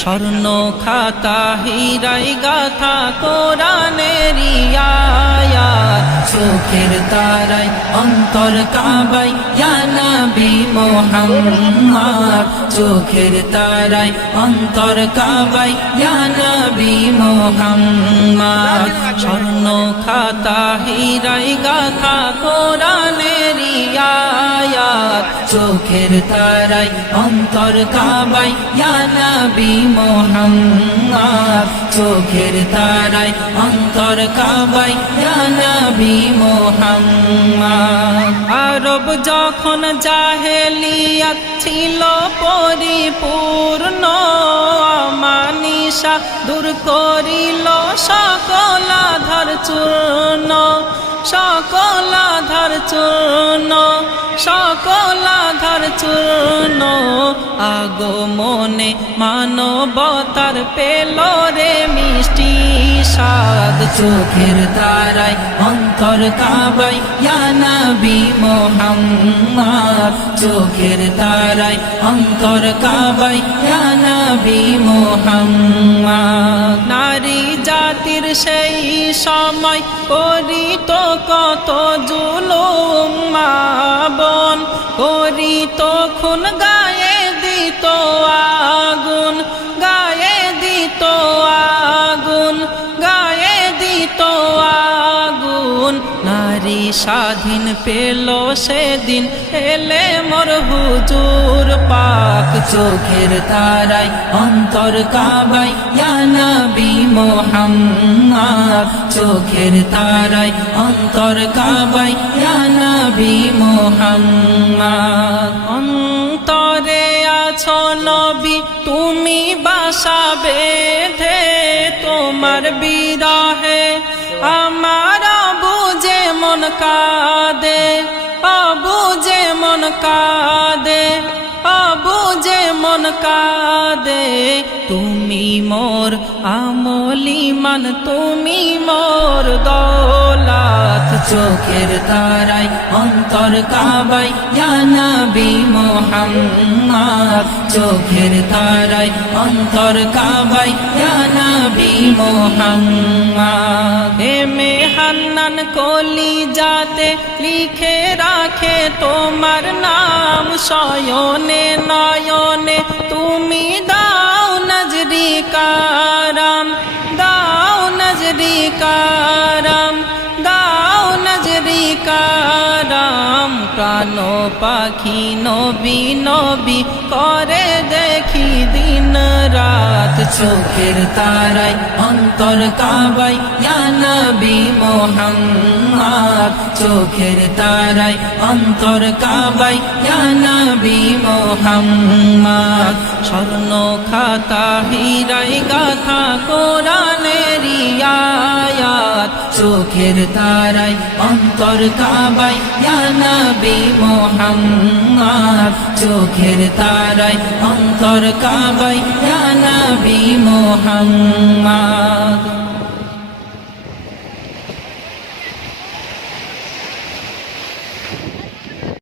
স্বর্ণ খাতা হীরাই গাথা কোরআনেরই আয়াত চোখের তারায় অন্তর কাবায় ইয়া নবী মুহাম্মদ চোখের তারায় অন্তর কাবায় ইয়া নবী মুহাম্মদ স্বর্ণ খাতা হীরাই গাথা কোরআনেরই আয়াত চোখের তারায় অন্তর কাবায় ইয়া নবী মুহাম্মদ চোখের তারায় অন্তর কাবায় ইয়া নবী মুহাম্মদ আরব যখন জাহেলিয়াত ছিল পরিপূর্ণ আমানিশা দূর করিল সকল আধার চূর্ণ সকল আধার চূর্ণ সকল আধার চূর্ণ আগমনে মানবতার পেল রে মিষ্টি স্বাদ চোখের তারায় অন্তর কাবায় ইয়া নবী মুহাম্মদ চোখের তারায় অন্তর কাবায় ইয়া নবী মুহাম্মদ নারী জাতির সেই সময় করিত কত জুলুম মা বোন করিত খুন গায়ে দিত আগুন গায়ে দিত আগুন গায়ে দিত আগুন নারী স্বাধীন পেল সেদিন এলে মোর হুজুর পাক চোখের তারায় অন্তর কাবায় ইয়া নবী মুহাম্মদ চোখের তারায় অন্তর কাবায় ইয়া নবী মুহাম্মদ অন্তরে আছো নবী তুমি বাসা বেঁধে তোমার বিরহে আমার বুঝে মন কাঁদে বুঝে মন কাঁদে বুঝে মন কাঁদে তুমি মোর আমলিমান তুমি মোর দৌলত চোখের তারায় অন্তর কাবায় ইয়া নবী মুহাম্মদ চোখের তারায় অন্তর কাবায় ইয়া নবী মুহাম্মদ এমে হান্নান কলি যাতে লিখে রাখে তোমার নাম শয়নে নয়নে তুমি দাও নজরি কারাম দাও নজরি কারাম দাও নজরি কারাম প্রাণ পাখি নবী নবী করে দেখি দিন রাত চোখের তারায় অন্তর কাবায় ইয়া নবী মুহাম্মদ চোখের তারায় অন্তর কাবায় ইয়া নবী মুহাম্মদ স্বর্ণ খাতা হীরাই গাথা কোরআনেরই আয়াত চোখের তারায় অন্তর কাবায় ইয়া নবী মুহাম্মদ চোখের তারায় অন্তর কাবায় ইয়া নবী মুহাম্মদ